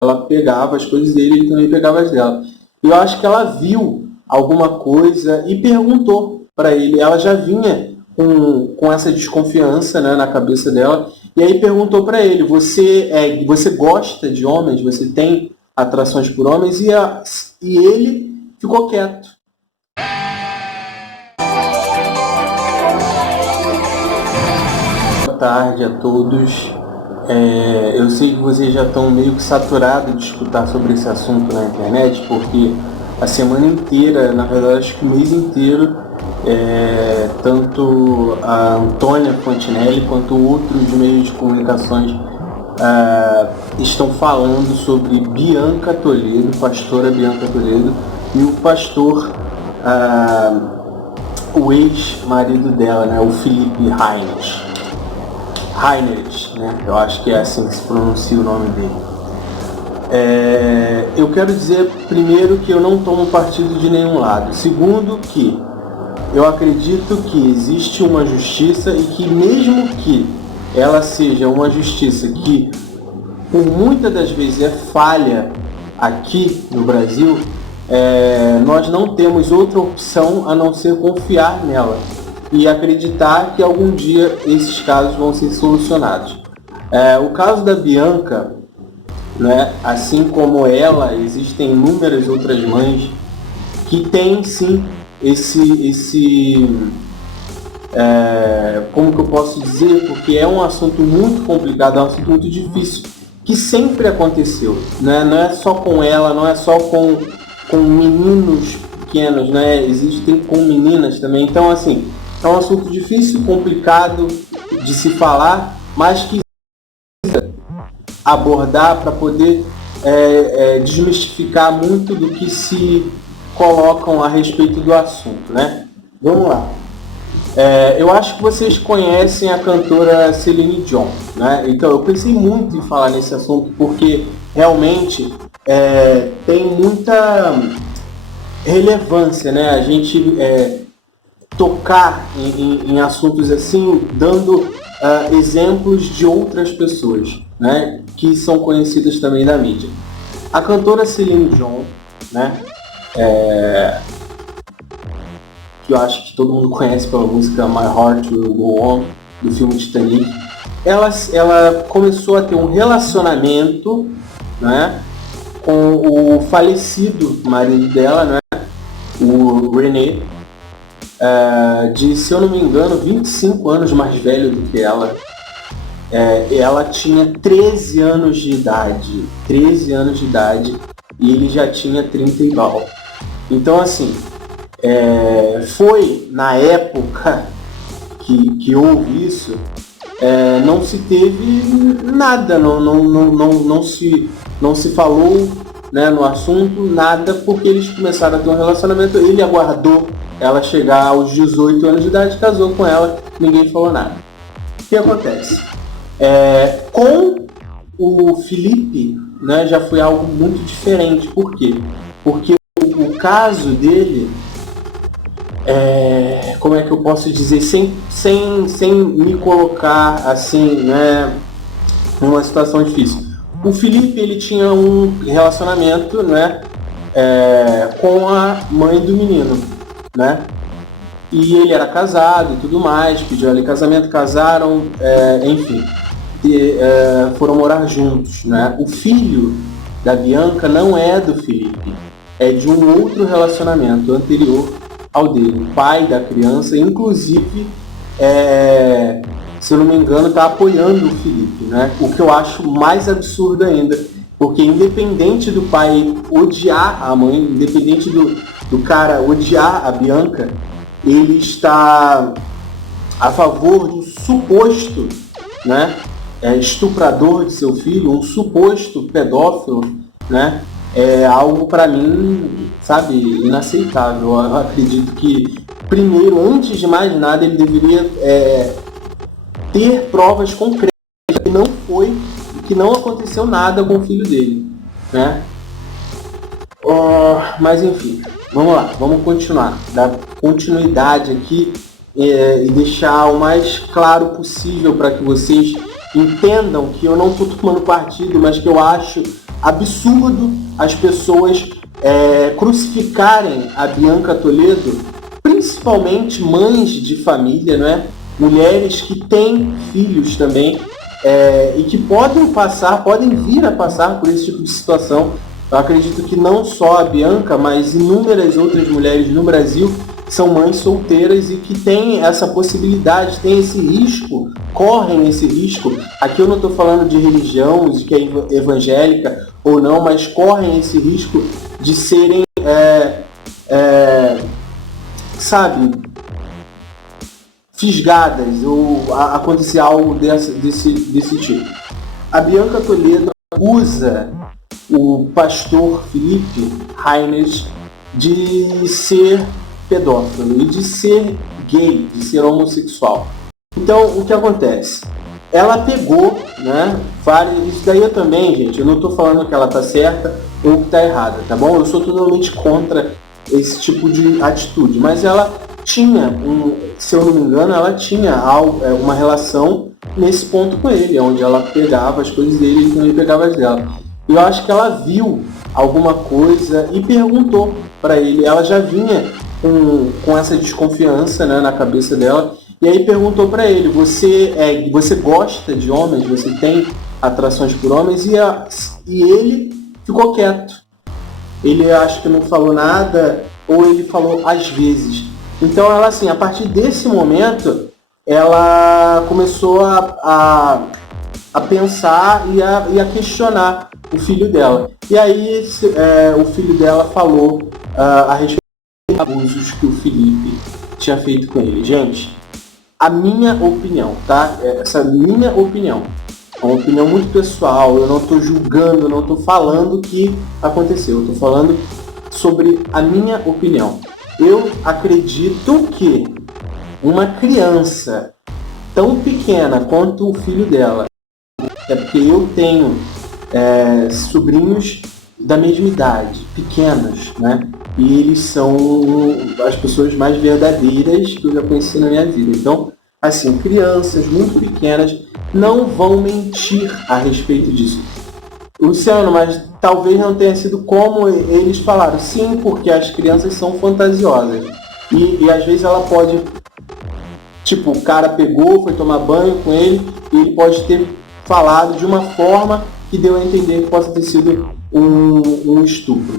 ela pegava as coisas dele, ele também pegava as dela. E eu acho que ela viu alguma coisa e perguntou para ele. Ela já vinha com essa desconfiança, né, na cabeça dela, e aí perguntou para ele: você gosta de homens? Você tem atrações por homens? E ele ficou quieto. Boa tarde a todos. Eu sei que vocês já estão meio que saturados de escutar sobre esse assunto na internet, porque a semana inteira, na verdade acho que o mês inteiro, tanto a Antônia Fontinelli quanto outros meios de comunicações estão falando sobre Bianca Toledo, pastora Bianca Toledo, e o pastor, o ex-marido dela, né, o Felipe Reiners, né? Eu acho que é assim que se pronuncia o nome dele. Eu quero dizer, primeiro, que eu não tomo partido de nenhum lado. Segundo, que eu acredito que existe uma justiça e que, mesmo que ela seja uma justiça que, por muitas das vezes, é falha aqui no Brasil, nós não temos outra opção a não ser confiar nela e acreditar que algum dia esses casos vão ser solucionados. O caso da Bianca, né, assim como ela, existem inúmeras outras mães que têm sim como que eu posso dizer, porque é um assunto muito complicado, é um assunto muito difícil, que sempre aconteceu, né? Não é só com ela, não é só com meninos pequenos, né? Existem com meninas também. Então, assim, é um assunto difícil, complicado de se falar, mas que abordar para poder desmistificar muito do que se colocam a respeito do assunto, né? Vamos lá. Eu acho que vocês conhecem a cantora Celine Dion, né? Então eu pensei muito em falar nesse assunto porque realmente tem muita relevância, né? A gente tocar em assuntos assim, dando exemplos de outras pessoas, né, que são conhecidas também da mídia. A cantora Celine Dion, né, que eu acho que todo mundo conhece pela música My Heart Will Go On, do filme Titanic, ela começou a ter um relacionamento, né, com o falecido marido dela, né, o René, de, se eu não me engano, 25 anos mais velho do que ela. Ela tinha 13 anos de idade, e ele já tinha 30 e tal. Então, assim, foi na época que houve isso, não se teve nada, não se falou, né, no assunto, nada, porque eles começaram a ter um relacionamento, ele aguardou ela chegar aos 18 anos de idade, casou com ela, ninguém falou nada. O que acontece? Com o Felipe, né, já foi algo muito diferente. Por quê? Porque o caso dele, como é que eu posso dizer, sem me colocar assim, né, numa situação difícil. O Felipe, ele tinha um relacionamento, né, com a mãe do menino, né? E ele era casado e tudo mais, pediu ela em casamento, casaram, enfim, foram morar juntos, né? O filho da Bianca não é do Felipe, é de um outro relacionamento anterior ao dele. O pai da criança, inclusive, se eu não me engano, está apoiando o Felipe, né? O que eu acho mais absurdo ainda, porque independente do pai odiar a mãe, independente do cara odiar a Bianca, ele está a favor de um suposto, né, estuprador de seu filho, um suposto pedófilo, né? É algo para mim, sabe, inaceitável. Eu acredito que, primeiro, antes de mais nada, ele deveria ter provas concretas que não foi, que não aconteceu nada com o filho dele, né? Mas enfim, vamos lá, vamos continuar, dar continuidade aqui e deixar o mais claro possível para que vocês entendam que eu não estou tomando partido, mas que eu acho absurdo as pessoas crucificarem a Bianca Toledo, principalmente mães de família, né? Mulheres que têm filhos também, e que podem vir a passar por esse tipo de situação. Eu acredito que não só a Bianca, mas inúmeras outras mulheres no Brasil são mães solteiras e que têm essa possibilidade, têm esse risco, correm esse risco. Aqui eu não estou falando de religião, de que é evangélica ou não, mas correm esse risco de serem, fisgadas ou acontecer algo desse tipo. A Bianca Toledo acusa o pastor Felipe Reiners de ser pedófilo e de ser gay, de ser homossexual. Então, o que acontece? Ela pegou, né, isso daí eu também, gente, eu não estou falando que ela está certa ou que está errada, tá bom? Eu sou totalmente contra esse tipo de atitude, mas ela tinha, se eu não me engano, ela tinha uma relação nesse ponto com ele, onde ela pegava as coisas dele e ele também pegava as dela. E eu acho que ela viu alguma coisa e perguntou para ele. Ela já vinha com essa desconfiança, né, na cabeça dela, e aí perguntou para ele: você gosta de homens? Você tem atrações por homens? E ele ficou quieto. Ele acho que não falou nada, ou ele falou às vezes. Então ela, assim, a partir desse momento, ela começou a pensar e a questionar o filho dela. E aí o filho dela falou a respeito dos abusos que o Felipe tinha feito com ele. Gente, a minha opinião, tá? Essa minha opinião. É uma opinião muito pessoal, eu não estou julgando, não estou falando o que aconteceu. Eu estou falando sobre a minha opinião. Eu acredito que uma criança tão pequena quanto o filho dela, é porque eu tenho sobrinhos da mesma idade, pequenos, né? E eles são as pessoas mais verdadeiras que eu já conheci na minha vida. Então, assim, crianças muito pequenas não vão mentir a respeito disso. Luciano, mas talvez não tenha sido como eles falaram. Sim, porque as crianças são fantasiosas. E às vezes ela pode... Tipo, o cara pegou, foi tomar banho com ele, e ele pode ter falado de uma forma que deu a entender que possa ter sido um estupro.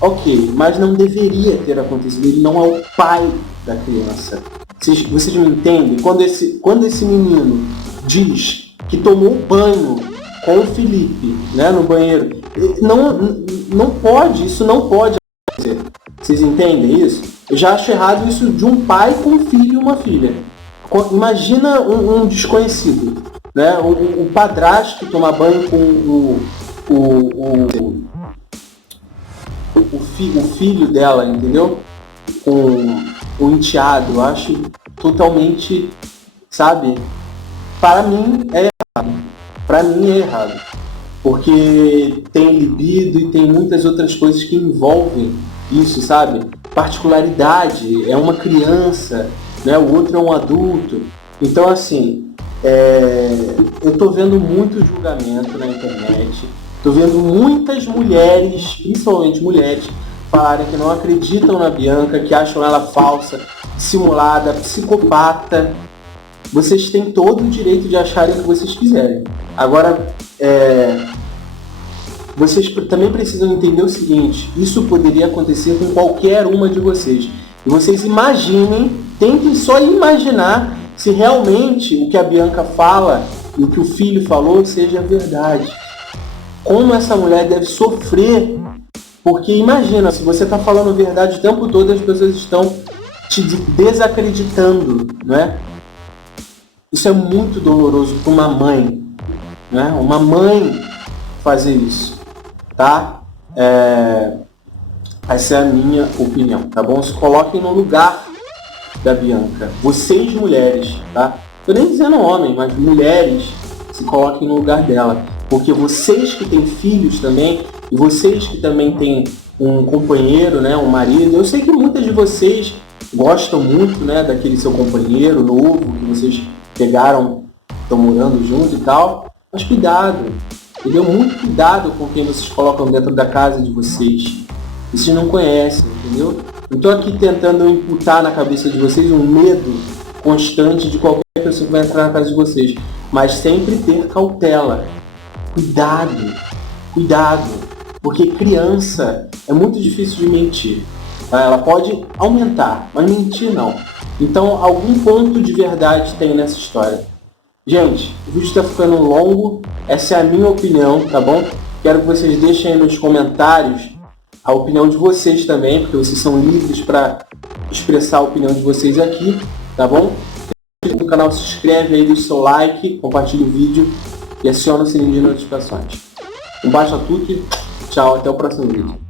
Ok, mas não deveria ter acontecido. Ele não é o pai da criança. Vocês me entendem? Quando esse menino diz que tomou banho com o Felipe, né, no banheiro, não pode, isso não pode acontecer. Vocês entendem isso? Eu já acho errado isso de um pai com um filho e uma filha. Imagina um desconhecido, né? O padrasto que toma banho com o filho dela, entendeu? Com o enteado. Eu acho totalmente, sabe? Para mim é errado. Para mim é errado. Porque tem libido e tem muitas outras coisas que envolvem isso, sabe? Particularidade, é uma criança, né? O outro é um adulto. Então, assim, eu tô vendo muito julgamento na internet. Tô vendo muitas mulheres, principalmente mulheres, falarem que não acreditam na Bianca, que acham ela falsa, dissimulada, psicopata. Vocês têm todo o direito de acharem o que vocês quiserem. Agora, vocês também precisam entender o seguinte: isso poderia acontecer com qualquer uma de vocês. E vocês imaginem, tentem só imaginar se realmente o que a Bianca fala e o que o filho falou seja verdade. Como essa mulher deve sofrer, porque imagina, se você está falando a verdade o tempo todo, as pessoas estão te desacreditando, né? Isso é muito doloroso para uma mãe, né? Uma mãe fazer isso, tá? Essa é a minha opinião, tá bom? Se coloquem no lugar da Bianca. Vocês mulheres, tá? Tô nem dizendo homem, mas mulheres, se coloquem no lugar dela. Porque vocês que têm filhos também, e vocês que também têm um companheiro, né, um marido, eu sei que muitas de vocês gostam muito, né, daquele seu companheiro novo, que vocês pegaram, estão morando junto e tal, mas cuidado, entendeu? Muito cuidado com quem vocês colocam dentro da casa de vocês. Vocês não conhecem, entendeu? Não estou aqui tentando imputar na cabeça de vocês um medo constante de qualquer pessoa que vai entrar na casa de vocês, mas sempre ter cautela. Cuidado, cuidado, porque criança é muito difícil de mentir. Tá? Ela pode aumentar, mas mentir não. Então, algum ponto de verdade tem nessa história. Gente, o vídeo está ficando longo, essa é a minha opinião, tá bom? Quero que vocês deixem aí nos comentários a opinião de vocês também, porque vocês são livres para expressar a opinião de vocês aqui, tá bom? No canal, se inscreve aí, deixa seu like, compartilha o vídeo e aciona o sininho de notificações. Um beijo a tudo, tchau, até o próximo vídeo.